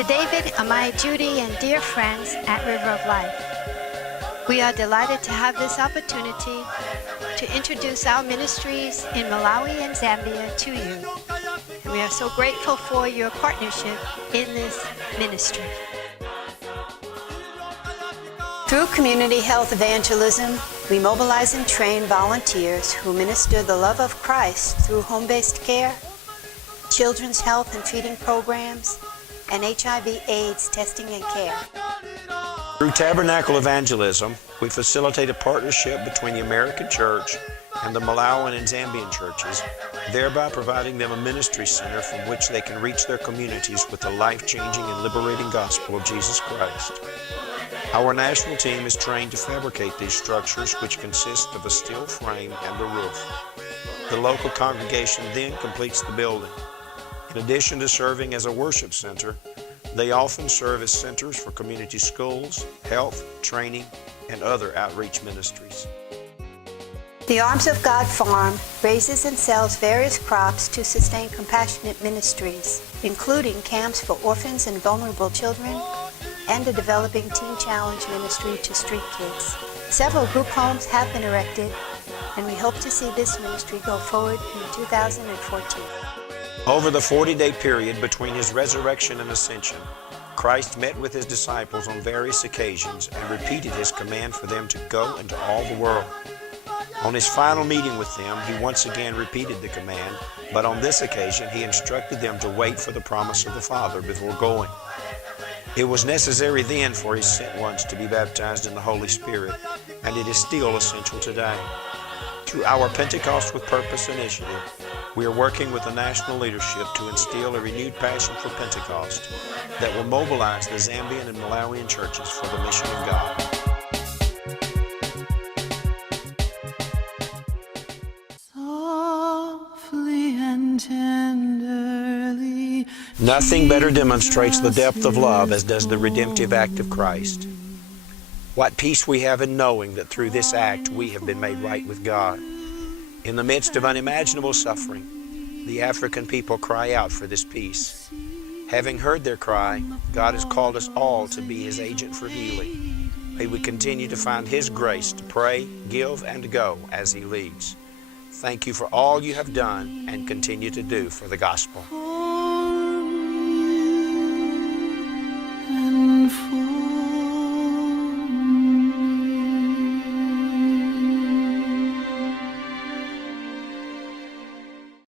Pastor David, my Judy, and dear friends at River of Life. We are delighted to have this opportunity to introduce our ministries in Malawi and Zambia to you. And we are so grateful for your partnership in this ministry. Through community health evangelism, we mobilize and train volunteers who minister the love of Christ through home-based care, children's health and feeding programs, and HIV/AIDS testing and care. Through tabernacle evangelism, we facilitate a partnership between the American church and the Malawian and Zambian churches, thereby providing them a ministry center from which they can reach their communities with the life-changing and liberating gospel of Jesus Christ. Our national team is trained to fabricate these structures, which consist of a steel frame and a roof. The local congregation then completes the building. In addition to serving as a worship center, they often serve as centers for community schools, health, training, and other outreach ministries. The Arms of God Farm raises and sells various crops to sustain compassionate ministries, including camps for orphans and vulnerable children, and a developing Teen Challenge ministry to street kids. Several group homes have been erected, and we hope to see this ministry go forward in 2014. Over the 40-day period between his resurrection and ascension, Christ met with his disciples on various occasions and repeated his command for them to go into all the world. On his final meeting with them, he once again repeated the command, but on this occasion he instructed them to wait for the promise of the Father before going. It was necessary then for his sent ones to be baptized in the Holy Spirit, and it is still essential today. Through our Pentecost with Purpose initiative, we are working with the national leadership to instill a renewed passion for Pentecost that will mobilize the Zambian and Malawian churches for the mission of God. Softly and tenderly, Nothing better demonstrates the depth of love as does the redemptive act of Christ. What peace we have in knowing that through this act we have been made right with God. In the midst of unimaginable suffering, the African people cry out for this peace. Having heard their cry, God has called us all to be His agent for healing. May we continue to find His grace to pray, give, and go as He leads. Thank you for all you have done and continue to do for the gospel.